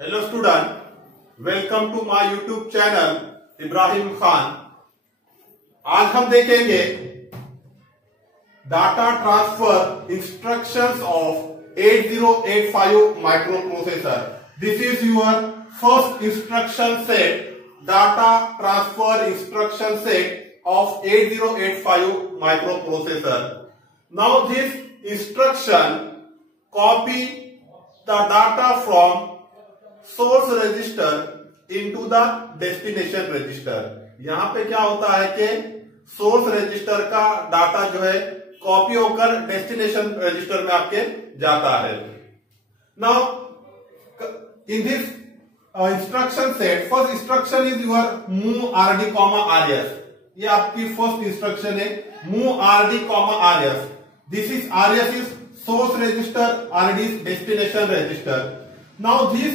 Hello student, welcome to my YouTube channel Ibrahim Khan. आज हम देखेंगे data transfer instructions of 8085 microprocessor. This is your first instruction set, data transfer instruction set of 8085 microprocessor. Now this instruction copy the data from source register into the destination register. यहां पे क्या होता है कि source register का डाटा जो है कॉपी होकर डेस्टिनेशन रजिस्टर में आपके जाता है। Now in this instruction set, first instruction is your move RD comma RS. ये आपकी फर्स्ट इंस्ट्रक्शन है, move RD comma RS. This is RS is source register, RD is destination register. Now this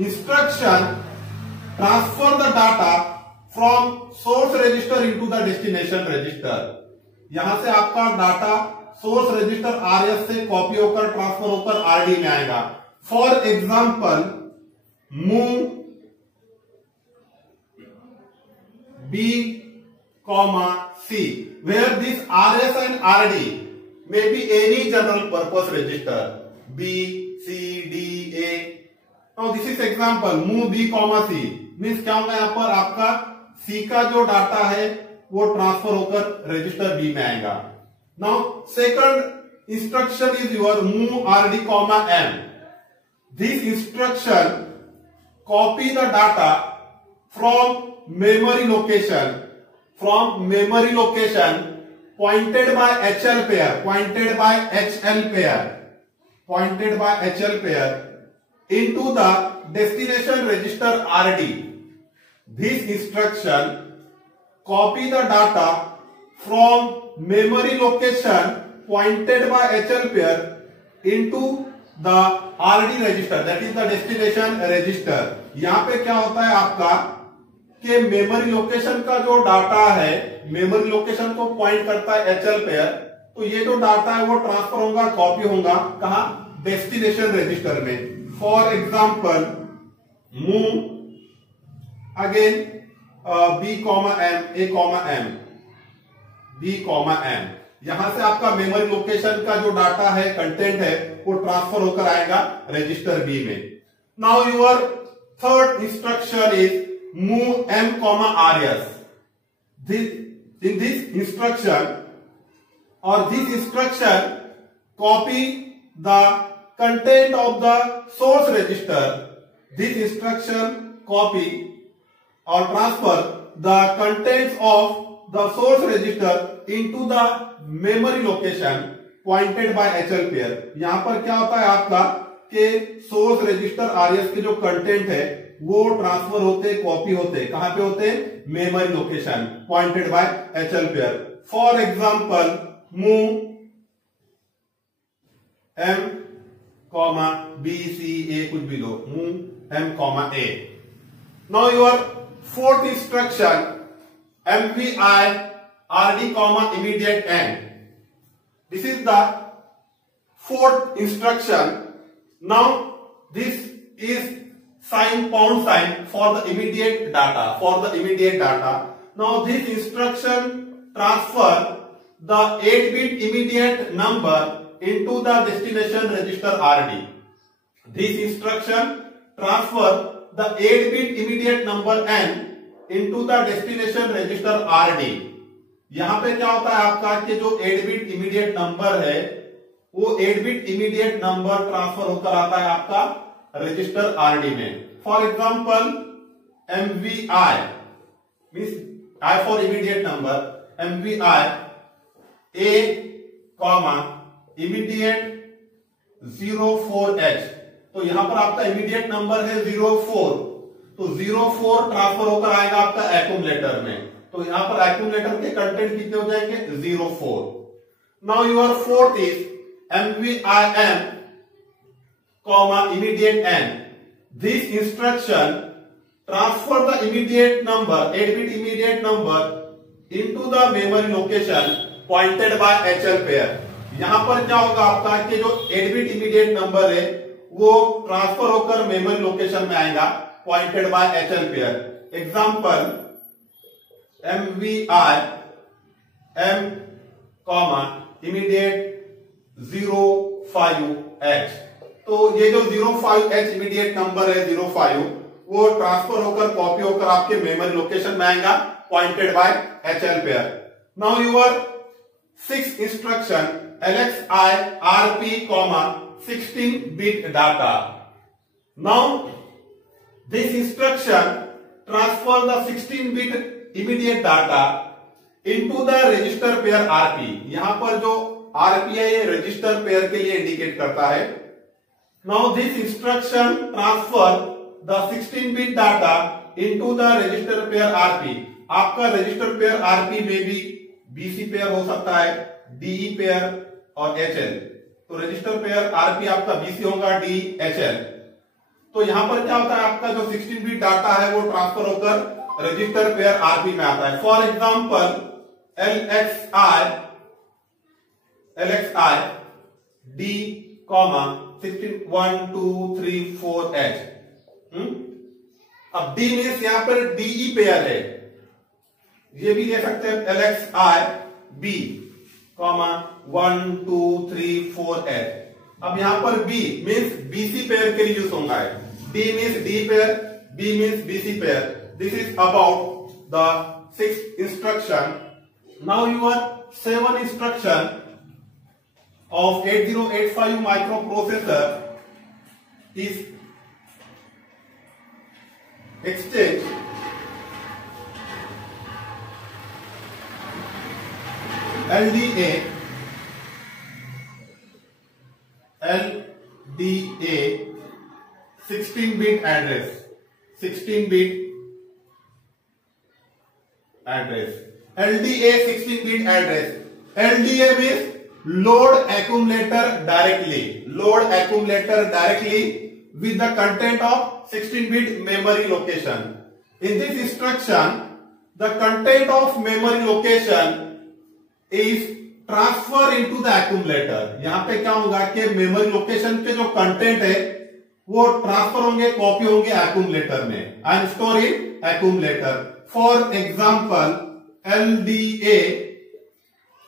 instruction transfer the data from source register into the destination register। यहां से आपका data source register RS से copy होकर transfer होकर RD में आएगा। For example move B comma C, where this RS and RD may be any general purpose register B C D A. Now this is example move b comma c means क्या होगा, यहाँ पर आपका c का जो डाटा है वो ट्रांसफर होकर रजिस्टर b में आएगा। Now second instruction is your move rd comma m। This instruction copy the data from memory location pointed by HL pair into the destination register RD. This instruction copy the data from memory location pointed by HL pair into the RD register, that is the destination register। यहां पे क्या होता है आपका कि memory location का जो डाटा है, मेमोरी लोकेशन को पॉइंट करता है HL पेयर, तो ये जो डाटा है वो ट्रांसफर होगा, कॉपी होगा कहां, डेस्टिनेशन रजिस्टर में। For example move again B comma M, A comma M, B comma M. यहां से आपका मेमोरी लोकेशन का जो डाटा है, कंटेंट है, वो ट्रांसफर होकर आएगा रजिस्टर बी में। Now your third instruction is move M comma R S. In this instruction और this instruction copy the content of the source register. This instruction copy or transfer the contents of the source register into the memory location pointed by HL pair। यहां पर क्या होता है आपका कि source register RS के जो कंटेंट है वो ट्रांसफर होते, कॉपी होते, कहां पे होते, memory location pointed by HL pair. For example move M comma B C A, कुछ भी लो, move M comma A. Now your fourth instruction MVI RD comma immediate and. This is the fourth instruction. Now this is sign pound sign for the immediate data, now this instruction transfer the 8-bit immediate number into the destination register RD. This instruction transfer the 8-bit immediate number n into the destination register RD। यहां पे क्या होता है आपका कि जो 8-bit immediate number है वो 8-bit immediate number ट्रांसफर होकर आता है आपका रजिस्टर RD में। For example MVI means I for immediate number, MVI A comma immediate 04H। तो यहां पर आपका इमीडिएट नंबर है 04, तो 04 ट्रांसफर होकर आएगा आपका एक्यूमुलेटर में, तो यहां पर एक्यूमुलेटर के कंटेंट कितने हो जाएंगे, 04। Now your fourth is MVIM comma immediate N. This instruction transfer the immediate number, 8-bit immediate number into the memory location pointed by HL pair. यहां पर क्या होगा आपका कि जो 8-bit इमीडिएट नंबर है वो ट्रांसफर होकर मेमोरी लोकेशन में आएगा pointed by HL pair. Example MVI M immediate 05H. तो ये जो 05H इमीडिएट नंबर है 05, वो ट्रांसफर होकर कॉपी होकर आपके मेमोरी लोकेशन में आएगा pointed by HL pair. Now your 6th instruction LXI RP 16-bit data. Now this instruction transfer the 16-bit immediate data into the register pair RP. यहां पर जो RP है ये रजिस्टर पेयर के लिए इंडिकेट करता है. Now this instruction transfer the 16-bit data into the register pair RP. आपका रजिस्टर पेयर RP में भी BC पेयर हो सकता है, DE पेयर और HL. तो रजिस्टर पेयर RP आपका BC होगा, DE HL. तो यहां पर क्या होता है, आपका जो 16-बिट डाटा है वो ट्रांसफर होकर रजिस्टर पेयर RP में आता है. फॉर एग्जांपल LXI D 16 1 2 3 4 H. अब D मीन्स यहां पर DE पेयर है, ये भी ले सकते हैं LXI B 1 2 3 4 H. अब यहां पर B मीन्स BC पेयर के लिए यूज होगा है. D means D pair, B means BC pair. This is about the 6th instruction. Now your 7th instruction of 8085 microprocessor is exchange LDA 16-bit address. 16-bit address. LDA 16-bit address. LDA means load accumulator directly. Load accumulator directly with the content of 16-bit memory location. In this instruction, the content of memory location is transfer into the accumulator. यहां पे क्या होगा कि memory location के जो कंटेंट है वो ट्रांसफर होंगे, कॉपी होंगे accumulator में. I am storing accumulator. For example, LDA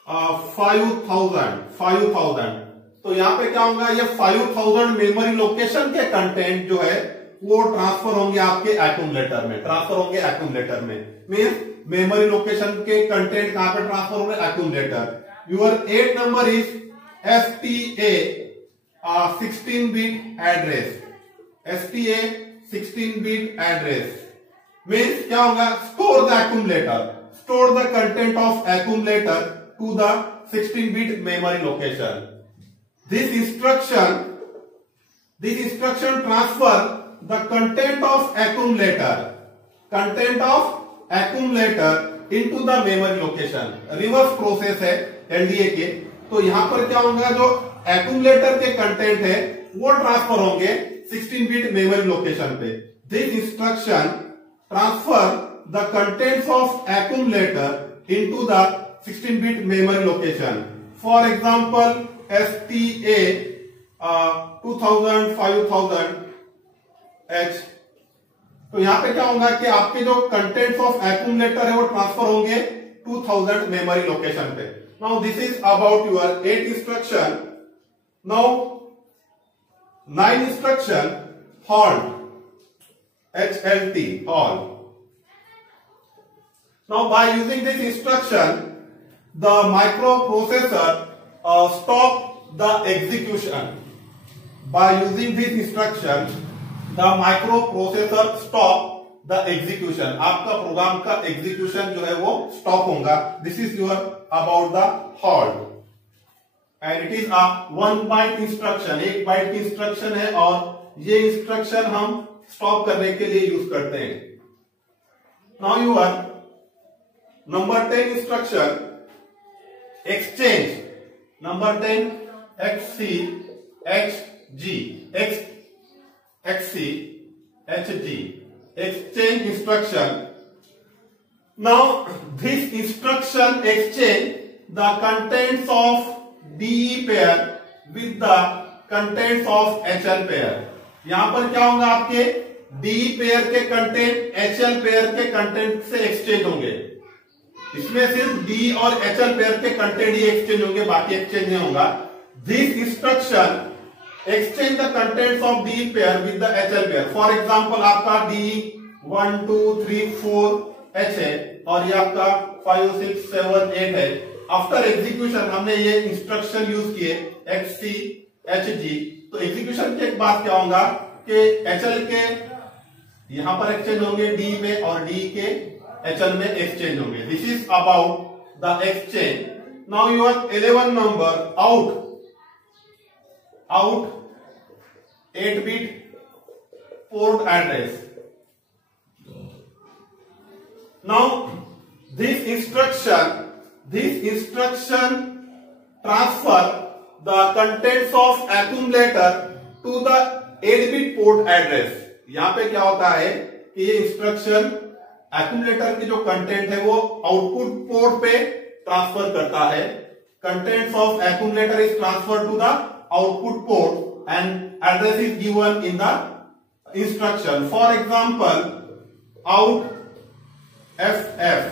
5000. तो यहां पे क्या होगा, ये 5000 मेमोरी लोकेशन के कंटेंट जो है वो ट्रांसफर होंगे आपके एक्यूमुलेटर में. ट्रांसफर होंगे एक्यूमुलेटर में मीन्स मेमोरी लोकेशन के कंटेंट कहां पे ट्रांसफर होंगे, accumulator. Your 8th number is STA 16-bit address. STA 16-bit address means क्या होगा, store the accumulator. Store the content of accumulator to the 16-bit memory location. This instruction transfer the content of accumulator into the memory location. Reverse process है LDA के. तो यहां पर क्या होगा, जो accumulator के कंटेंट है वो ट्रांसफर होंगे 16-bit memory location पे. This instruction transfer the contents of accumulator into the 16-bit memory location. For example, STA 2000 5000 H. तो यहां पे क्या होगा कि आपके जो कंटेंट्स ऑफ एक्यूमुलेटर है वो ट्रांसफर होंगे 2000 मेमोरी लोकेशन पे. Now this is about your 8th instruction. Now 9th instruction halt. HLT halt. Now by using this instruction, the microprocessor stop the execution. By using this instruction, the microprocessor stop the execution. आपका program का execution जो है वो stop होगा. This is your about the halt. And it is a 1 byte instruction. 1 byte की instruction है और ये इंस्ट्रक्शन हम स्टॉप करने के लिए यूज करते हैं. Now your number 10 instruction exchange. Number 10 XCHG. XCHG exchange instruction. Now this instruction exchange the contents of DE pair with the contents of HL pair. यहां पर क्या होगा, आपके D पेयर के कंटेंट HL पेयर के कंटेंट से एक्सचेंज होंगे। इसमें सिर्फ D और HL पेयर के कंटेंट ही एक्सचेंज होंगे, बाकी एक्सचेंज नहीं होगा। This instruction exchange the contents of D pair with the HL pair. For example आपका D 1 2 3 4 H है और ये आपका 5 6 7 8 है। आफ्टर एग्जीक्यूशन हमने ये इंस्ट्रक्शन यूज किए XC HG, तो एग्जीक्यूशन के बाद क्या होगा कि HL के यहां पर एक्सचेंज होंगे D में और D के HL में एक्सचेंज होंगे। This is about the exchange. Now your 11 number out 8-bit port address. Now this instruction transfer the contents of accumulator to the 8-bit port address. यहां पे क्या होता है कि ये इंस्ट्रक्शन एक्यूमुलेटर की जो कंटेंट है वो आउटपुट पोर्ट पे ट्रांसफर करता है। Contents of accumulator is transfer to the output port and address is given in the instruction. For example, out FF.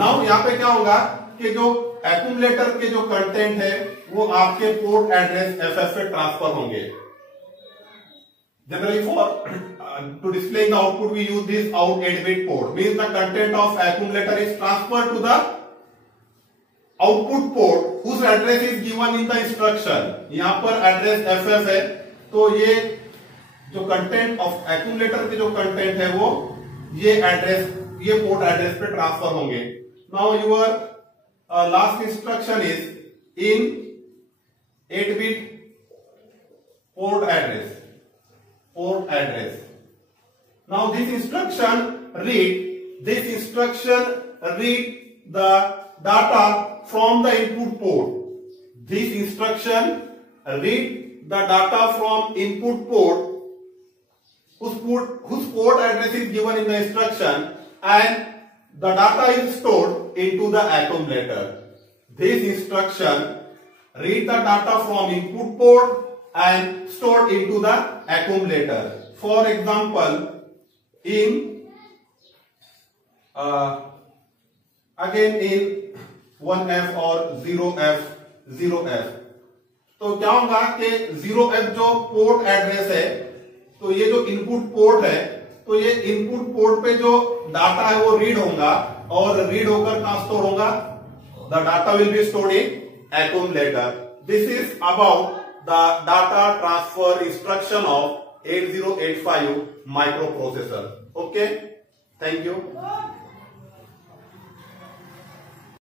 Now यहाँ पे क्या होगा कि जो एक्यूमुलेटर के जो कंटेंट है वो आपके पोर्ट एड्रेस FF पे ट्रांसफर होंगे। Generally for to display in the output we use this out 8-bit port. Means the content of accumulator is transferred to the output port whose address is given in the instruction. यहां पर address FF है, तो ये जो content of accumulator के जो कंटेंट है वो ये पोर्ट एड्रेस पे ट्रांसफर होंगे। Now your last instruction is in 8-bit port address. Now this instruction read the data from the input port. This instruction read the data from input port whose port address is given in the instruction, and the data is stored into the accumulator. This instruction read the data from input port and stored into the accumulator. For example, in again in 1F और 0F, तो क्या होगा कि 0F जो port address है, तो ये जो इनपुट पोर्ट है, तो ये इनपुट पोर्ट पे जो डाटा है वो रीड होगा और रीड होकर कहां स्टोर होगा, the data will be stored in accumulator. This is about the data transfer instruction of 8085 micro processor. Okay, thank you.